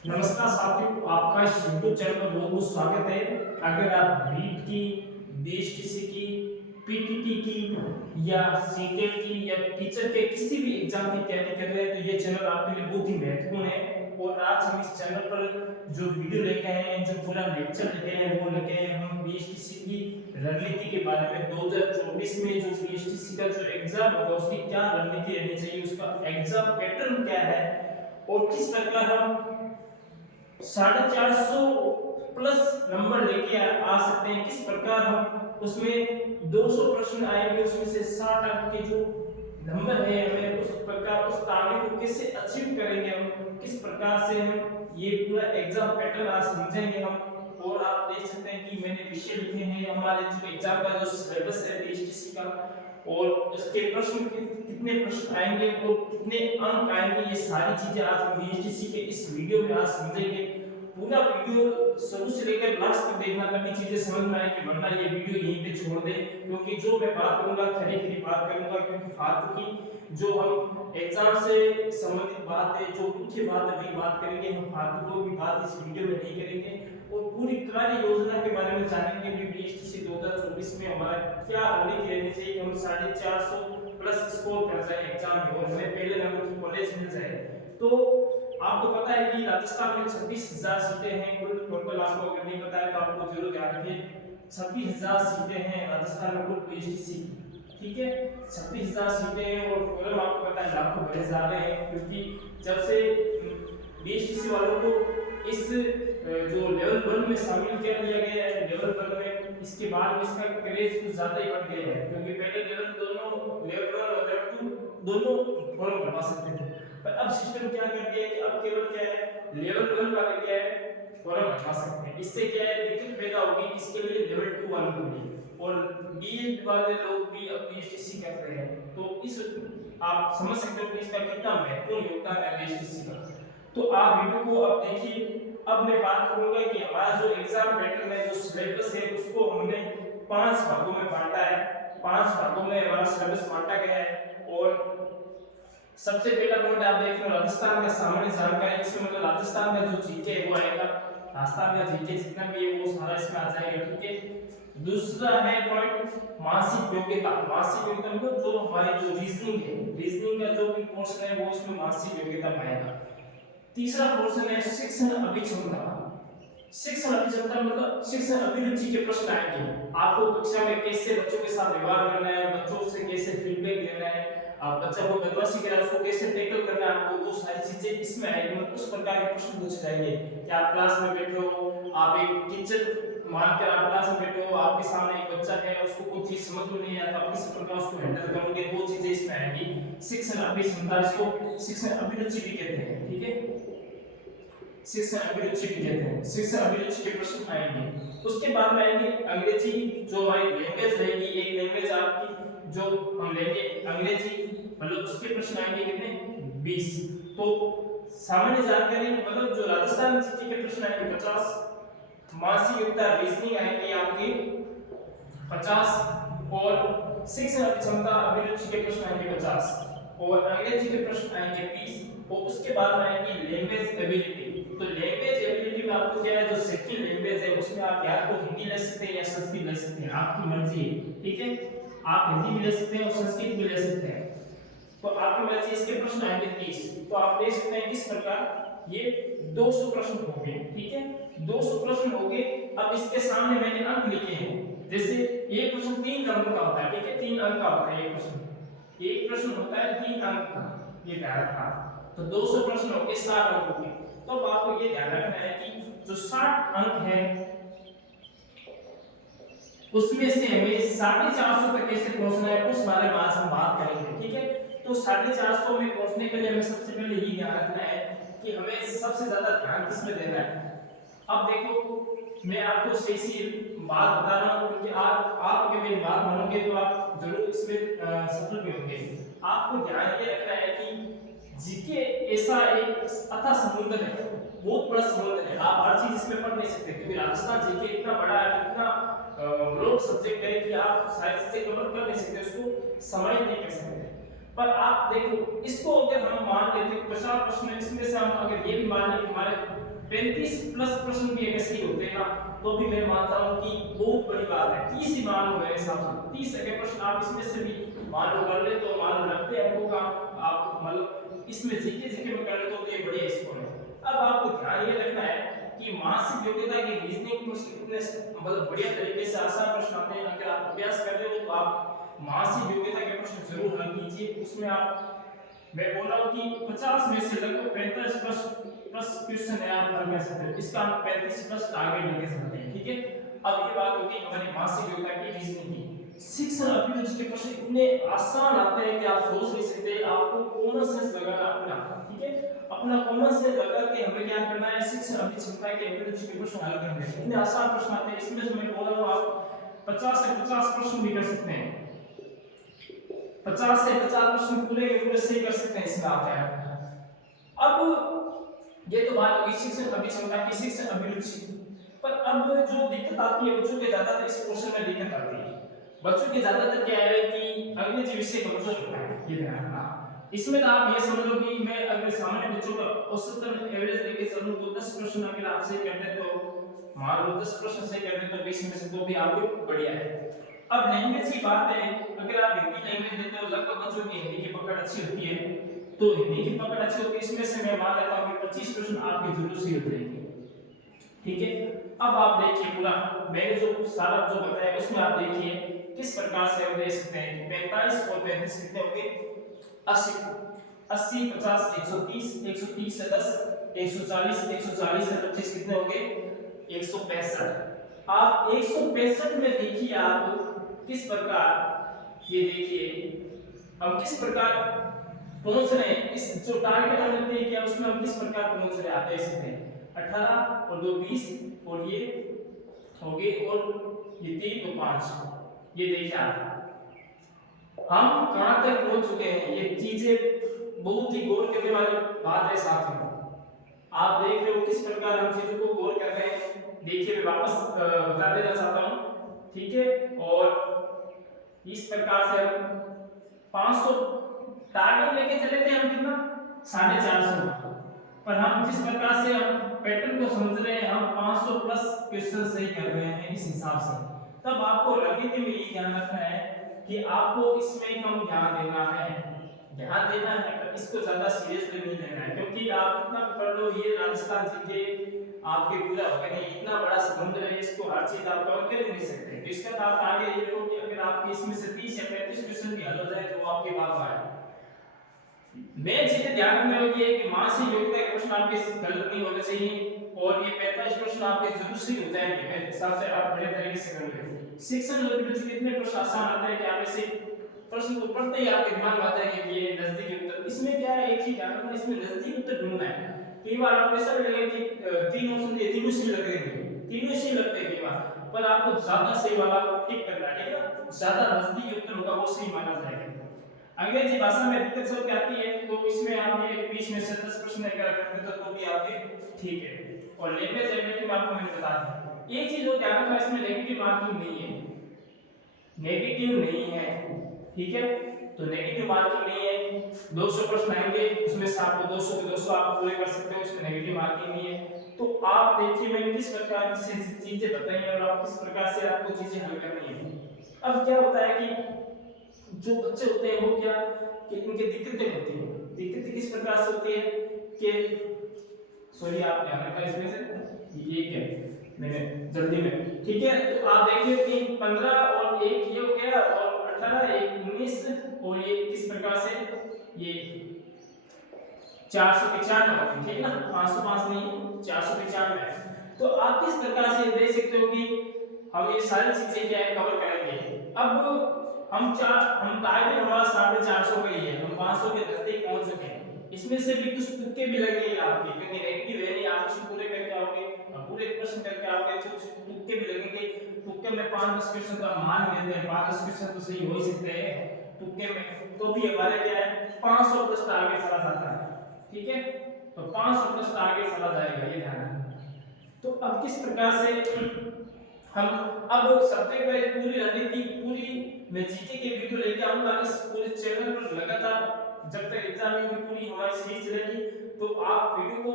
नमस्कार साथियों, आपका इस यूट्यूब चैनल पर बहुत बहुत स्वागत है। अगर आप नीट की, बीएसटीसी की, पीटीटी की या सीटेट की या टीचर के किसी भी एग्जाम की तैयारी कर रहे हैं तो ये चैनल आपके लिए बहुत ही महत्वपूर्ण है। और आज हम इस चैनल पर जो वीडियो लेके आए हैं, जो पूरा लेक्चर लेके आए हैं, वो लेके आए हैं हम बीएसटीसी की रणनीति के बारे में। 2024 में जो बीएसटीसी का जो एग्जाम होगा उसकी क्या रणनीति रहनी चाहिए, उसका एग्जाम पैटर्न क्या है और किस प्रकार हम 450 प्लस नंबर लेके आ सकते हैं, किस प्रकार हम उसमें 200 प्रश्न आएंगे, उसमें से 60 अंक के जो नंबर है हमें उस प्रकार उस टारगेट को कैसे अचीव करेंगे, हम किस प्रकार से हम ये पूरा एग्जाम पैटर्न आज समझेंगे हम। और आप देख सकते हैं कि मैंने विषय लिखे हैं हमारे जो एग्जाम का जो सिलेबस है बीएसटीसी का, और उसके प्रश्न कितने प्रश्न आएंगे और कितने अंक आएंगे, ये सारी चीजें आज हम बीएसटीसी के इस वीडियो में आज समझेंगे। पूरा वीडियो शुरू से लेकर लास्ट तक देखना ताकि चीजें समझ में आएंगी, वरना ये वीडियो यहीं पे छोड़ दे, क्योंकि जो मैं बात करूंगा खरी खरी बात करूंगा, क्योंकि फालतू की जो हम एग्जाम से संबंधित बात है, जो मुख्य बात है वही बात करेंगे, हम फालतू को भी बात इस वीडियो में नहीं करेंगे। और पूरी कार्य योजना के बारे में जानेंगे भी बीएसटीसी 2024 में हमारा क्या रणनीति रहनी चाहिए कि हम 450 प्लस स्कोर कर जाए एग्जाम में और हमें पहले नंबर की कॉलेज मिल जाए। तो आपको पता है कि राजस्थान में 26,000 सीटें हैं कुल टोटल, आपको अगर नहीं पता है तो आपको जरूर याद रखिए। 26,000 सीटें हैं राजस्थान में कुल बीएसटीसी की, ठीक है। 26,000 सीटें हैं और फॉर्म आपको पता है लाखों भरे जा रहे हैं, क्योंकि जब से बीएसटीसी वालों को इस जो लेवल 1 में शामिल कर लिया गया है, लेवल 1 में, इसके बाद में इसका क्रेज कुछ ज्यादा ही बढ़ गया है, क्योंकि पहले लेवल 1 और लेवल 2 दोनों फॉर्म भरवा सकते थे, पर अब सिस्टम क्या कर दिया है कि अब केवल क्या है लेवल 1 वाले क्या है फॉर्म भरवा सकते हैं। इससे क्या है दिक्कत पैदा होगी इसके लिए लेवल 2 वालों को भी, और बीएड वाले लोग भी अब बीएसटीसी कर रहे हैं। तो इस आप समझ सकते हो कि इसका कितना महत्वपूर्ण योगदान है बीएसटीसी का। तो आप वीडियो को अब देखिए। अब मैं बात करूंगा कि हमारा जो एग्जाम पैटर्न है, जो सिलेबस है, उसको हमने 5 भागों में बांटा है। 5 भागों में हमारा सिलेबस बांटा गया है। और सबसे पहला पॉइंट आप देख रहे हो राजस्थान का सामान्य जानकारी, इसमें मतलब राजस्थान का जो जीके है वो आएगा, राजस्थान का जीके जितना भी है वो सारा इसमें आ जाएगा, ठीक है। दूसरा है पॉइंट मासिक योग्यता। मासिक योग्यता मतलब जो हमारी जो रीजनिंग है, रीजनिंग का जो भी पोर्शन है वो इसमें मासिक योग्यता में आएगा। तीसरा पोर्शन है शिक्षण अभिक्षमता। शिक्षण अभिक्षमता मतलब शिक्षण अभिरुचि के प्रश्न आएंगे, आपको कक्षा में कैसे बच्चों के साथ व्यवहार करना है, बच्चों से कैसे फीडबैक लेना है, बच्चा को बदमाशी कर रहा है उसको कैसे टैकल करना है, आपको वो सारी चीजें इसमें आएंगी। मतलब उस प्रकार के प्रश्न पूछे जाएंगे कि आप क्लास में बैठे हो, आप एक टीचर मानकर आप क्लास में बैठे हो, आपके सामने एक बच्चा है, उसको कोई चीज समझ में नहीं आता, आप किस प्रकार उसको हैंडल करोगे, वो चीजें इसमें आएंगी। शिक्षण अभिक्षमता, इसको शिक्षण अभिरुचि भी कहते हैं, ठीक है। शिक्षण अभिरुचि भी कहते हैं, शिक्षण अभिरुचि के प्रश्न आएंगे। उसके बाद में आएंगे अंग्रेजी, जो हमारी लैंग्वेज रहेगी, एक लैंग्वेज आपकी जो हम लेंगे अंग्रेजी, मतलब उसके प्रश्न आएंगे कितने 20। तो सामान्य जानकारी मतलब जो राजस्थान जीके के प्रश्न आएंगे 50, मासिक योग्यता रीजनिंग आएंगे आपके 50, और शिक्षण क्षमता अभिरुचि के प्रश्न आएंगे 50, और अंग्रेजी के प्रश्न आएंगे 20, और उसके बाद में आएंगी लैंग्वेज एबिलिटी। तो लैंग्वेज एबिलिटी में आपको क्या है, जो सेकंड लैंग्वेज है उसमें आप या तो हिंदी ले सकते हैं या संस्कृत ले सकते हैं, आपकी मर्जी है, ठीक है। आप हिंदी भी ले सकते हैं और संस्कृत भी ले सकते हैं, तो आपकी मर्जी। इसके प्रश्न आएंगे 30, तो आप देख सकते हैं किस प्रकार ये 200 प्रश्न हो गए, ठीक है। 200 प्रश्न हो गए। अब इसके सामने मैंने अंक लिखे हैं, जैसे ये प्रश्न 3 अंक का होता है, ठीक है, 3 अंक का होता है ये प्रश्न, एक प्रश्न होता है 3 अंक का, ये ध्यान रखना। तो 200 प्रश्न हो गए 60 अंक हो गए। तो अब आपको ये ध्यान रखना है कि जो 60 अंक है उसमें से हमें 450 तक कैसे पहुंचना है उस बारे में आज हम बात करेंगे, ठीक है। तो 450 में पहुंचने के लिए हमें सबसे पहले ये ध्यान रखना है कि हमें सबसे ज्यादा ध्यान किसमें देना है। अब देखो मैं आपको सही सी बात बता रहा हूं, क्योंकि आप अगर मेरी बात मानोगे तो आप जरूर इसमें सफल भी होंगे। आपको ध्यान ये रखना है कि जीके ऐसा एक अथाह समुद्र है, बहुत बड़ा समुद्र है, आप हर चीज इसमें पढ़ नहीं सकते, क्योंकि राजस्थान जीके इतना बड़ा है, इतना ब्रॉड सब्जेक्ट है कि आप सारी चीजें कवर कर नहीं सकते, उसको समझ नहीं कर सकते। पर आप देखो इसको अगर हम मान लेते 50 प्रश्न, इसमें से हम अगर ये भी मान लें कि हमारे 35 प्लस प्रश्न भी अगर सही होते हैं ना तो भी मैं मानता हूँ कि बहुत बड़ी बात है। 30 ही मान लो मेरे हिसाब से, 30 अगर प्रश्न आप इसमें से भी मान लो कर ले तो मान लो 90 अंकों का आप मतलब इसमें जीके जीके में कर ले तो ये बढ़िया स्कोर है। अब आपको ध्यान ये रखना है कि मानसिक योग्यता की रीजनिंग प्रश्न कितने मतलब बढ़िया तरीके से आसान प्रश्न आते हैं। अगर आप अभ्यास कर रहे हो तो आप मानसिक योग्यता के प्रश्न जरूर हल कीजिए। उसमें आप मैं बोल रहा हूँ कि 50 में से लगभग 45 प्लस क्वेश्चन है आप हल कर सकते हो। इसका हम 35 प्लस टारगेट लेके चलते हैं, ठीक है। अब ये बात होगी हमारी मानसिक योग्यता की रीजनिंग की। शिक्षण अभिरुचि के प्रश्न इतने आसान आते हैं कि आप सोच नहीं सकते। आपको कॉमन सेंस लगाना अपना, ठीक है, अपना कॉमन सेंस लगा के हमें क्या करना है, शिक्षण अभिक्षमता के अभिरुचि के प्रश्न हल करने हैं। इतने आसान प्रश्न आते हैं। इसमें से मैं बोल रहा हूँ आप 50 से 50 प्रश्न भी कर सकते हैं। 50 से 50 प्रश्न पूरे के पूरे सही कर सकते हैं इसमें आप क्या। अब ये तो बात होगी शिक्षण अभिक्षमता की, शिक्षण अभिरुचि। पर अब जो दिक्कत आती है बच्चों के ज्यादातर इस पोर्शन में दिक्कत आती है। बच्चों के ज्यादातर क्या है कि अंग्रेजी विषय कमजोर होता है, ये ध्यान रखना। इसमें तो आप ये समझ लो कि मैं अगर सामान्य बच्चों का औसतन एवरेज लेके चलूं तो 10 प्रश्न अगर आप सही कर दे तो मान लो 10 प्रश्न सही कर दे तो 20 में से तो भी आपको बढ़िया है। अब लैंग्वेज की बात है, अगर आप हिंदी लैंग्वेज लेते हो लगभग बच्चों की हिंदी की पकड़ अच्छी होती है, तो हिंदी की पकड़ अच्छी होती है। इसमें से मैं मान लेता हूं कि 25 प्रश्न आपके जरूर सही हो जाएंगे, ठीक है। अब आप देखिए पूरा मैंने जो सारा जो बताया उसमें आप देखिए किस प्रकार से हम दे सकते हैं कि 45 और 35 कितने होंगे 80, 80 50 130, 130 से 10 140, 140 से 25 कितने होंगे 165। आप 165 में देखिए आप किस प्रकार, ये देखिए हम किस प्रकार पहुंच रहे हैं। इस जो टारगेट हमने तय किया उसमें हम किस प्रकार पहुंच रहे हैं आप देख सकते हैं। 18 और 2 20 और ये हो गए और ये 3 तो 5, ये देखिए आप हम कहां तक पहुंच चुके हैं। ये चीजें बहुत ही गौर करने वाली बात है साथियों। आप देख रहे हो किस प्रकार हम चीजों को गौर कर रहे हैं। देखिए मैं वापस बता देना चाहता हूं, ठीक है। और इस प्रकार से हम 500 टारगेट लेके चले थे हम कितना 450, पर हम जिस प्रकार से हम पैटर्न को समझ रहे हैं हम 500 प्लस क्वेश्चन सही कर रहे हैं इस हिसाब से। तब आपको रणनीति में ये ध्यान रखना है कि आपको इसमें कम ध्यान देना है, पर इसको ज्यादा सीरियसली नहीं लेना है। क्योंकि आप कितना पढ़ लो ये राजस्थान जीके आपके पूरा होगा नहीं, इतना बड़ा समुद्र है, इसको हर चीज आप कवर कर नहीं सकते। तो इसका आप आगे ये देखो कि अगर आपके इसमें से 30 या 35 क्वेश्चन भी हल हो जाए तो आपके बात है। मैं चीजें ध्यान रखने वाली है कि मानसिक योग्यता के प्रश्न आपके गलत नहीं होने चाहिए और ये 45 प्रश्न आपके जरूर सही हो जाएंगे। मेरे हिसाब से आप बड़े तरीके से करोगे। शिक्षण अभिरुचि कितने प्रश्न आसान आते हैं कि आप ऐसे प्रश्न को पढ़ते ही आपके दिमाग में आ जाएगा कि ये नजदीकी उत्तर। इसमें क्या है एक चीज ध्यान रखना, इसमें नजदीकी उत्तर ढूंढना है। कई बार आपको ऐसा लगेगा कि तीन ऑप्शन दिए तीनों सही लग रहे हैं, तीनों सही लगते हैं कई बार, पर आपको ज्यादा सही वाला टिक करना है, ठीक है। ज्यादा नजदीकी उत्तर होगा वो सही माना जाएगा। अंग्रेजी भाषा में दिक्कत सब क्या आती है तो इसमें आप ये 20 में से 10 प्रश्न अगर करते तो भी आपके ठीक है। और लैंग्वेज एबिलिटी में आपको मैंने बता दिया। एक चीज और ध्यान रखना, इसमें नेगेटिव मार्किंग नहीं है, नेगेटिव नहीं है, ठीक है। तो नेगेटिव मार्किंग नहीं है। 200 प्रश्न आएंगे उसमें से आपको 200 के 200 आप पूरे कर सकते हो, इसमें नेगेटिव मार्किंग नहीं है। तो आप देखिए मैंने किस प्रकार से चीजें बताई और आप किस प्रकार से आपको चीजें हल करनी है। अब क्या होता है कि जो बच्चे होते हैं वो क्या कि इनके दिक्कतें होती हैं। दिक्कतें किस प्रकार से होती है कि सॉरी आप ध्यान रखना इसमें से ये क्या मैंने जल्दी में, ठीक है। तो आप देखिए कि 15 और 1 ये हो गया और 18 1 19 और ये किस प्रकार से ये 495 हो गई, ठीक है ना। 505 नहीं 495। तो आप किस प्रकार से देख सकते हो कि हम ये सारी चीजें क्या है कवर करेंगे। अब हम टारगेट हमारा 450 का ही है, हम 500 के नजदीक पहुंच चुके हैं। इसमें से भी कुछ तुक्के भी लगेंगे आपके, क्योंकि नेगेटिव है नहीं, आप कुछ पूरे करके आओगे, पूरे प्रश्न करके आओगे तो कुछ तुक्के भी लगेंगे। तुक्के में 5-10 क्वेश्चन तो हम मान लेते हैं, 5-10 क्वेश्चन तो सही हो ही सकते हैं तुक्के में, तो भी हमारे क्या है 500 प्लस टारगेट चला जाता है, ठीक है। तो 500 प्लस टारगेट चला जाएगा, ये ध्यान रखना। तो अब किस प्रकार से हम अब सब्जेक्ट वाइज पूरी रणनीति पूरी मैं जीके के वीडियो लेके आऊंगा इस पूरे चैनल पर लगातार जब तक एग्जाम की पूरी हमारी सीरीज चलेगी। तो आप वीडियो को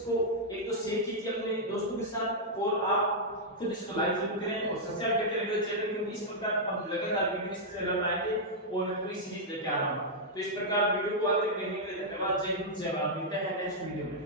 इसको एक तो शेयर कीजिए अपने दोस्तों के साथ, और आप खुद इसको लाइक जरूर करें और सब्सक्राइब करके रखिए चैनल, क्योंकि इस प्रकार हम लगातार वीडियो इस तरह लाएंगे और मैं पूरी सीरीज लेके आ रहा हूं। तो इस प्रकार वीडियो को आगे देखने के लिए धन्यवाद। जय हिंद, जय भारत। मिलते हैं नेक्स्ट वीडियो में।